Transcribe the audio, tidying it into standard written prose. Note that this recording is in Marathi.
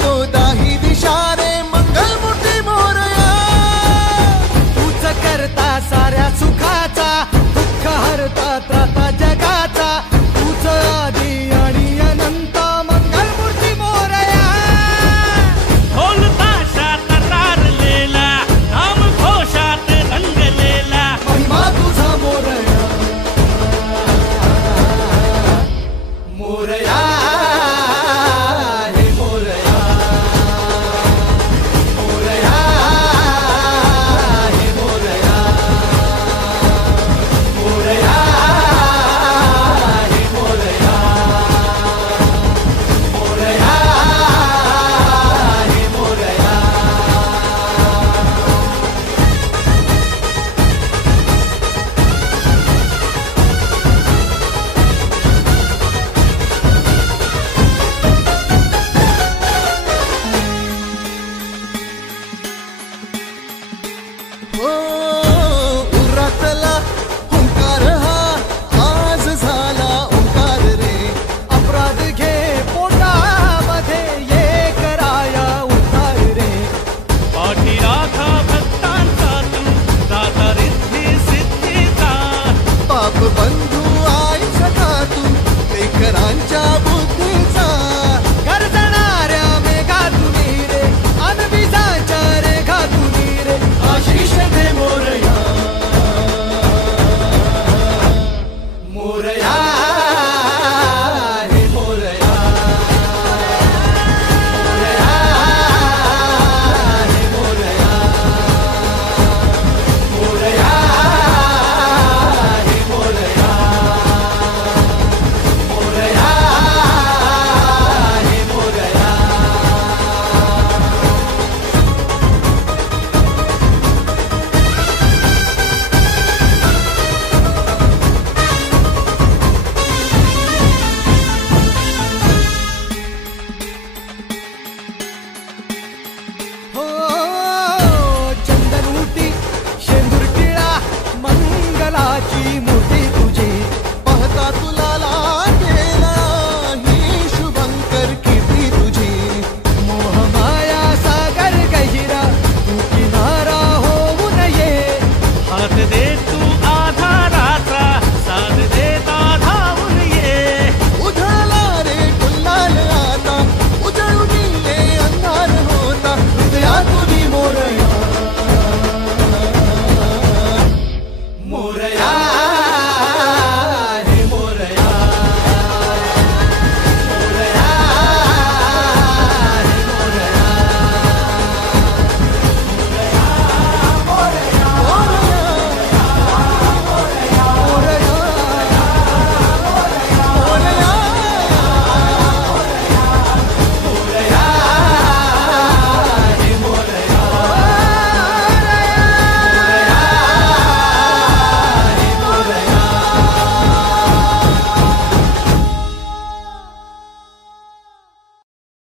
तो दाही दिशा रे मंगलमूर्ती मोरया. तूच करता साऱ्या सुखाचा, दुःख हरता त्राता जगाचा. तूच आदी आणि अनंत मंगलमूर्ती मोरया. ढोल ताशात तारलेला, नाम घोषात रंगलेला, महिमा तुझा मोरया. मोरया हे मोरया. मोरया हे मोरया. मोरया हे मोरया. मोरया हे मोरया. हो उरातला ओंकार हा आज झाला ओंकार रे. अपराध घे पोटामध्ये ये कराया उद्धार रे. पाठी राखा भक्तांचा तू, दाता रिद्धी सिद्धीचा. पाप बंधू आई सखा तू लेकरांच्या बुद्धीचा. गरजणाऱ्या मेघातुनी रे अनविजाच्या रेखातुनी रे आशिष दे मोरया. मोरया हे मोरया. मोरया हे मोरया. मोरया हे मोरया. मोरया हे मोरया. हो चंदन उटी शेंदूर टिळा मंगलाची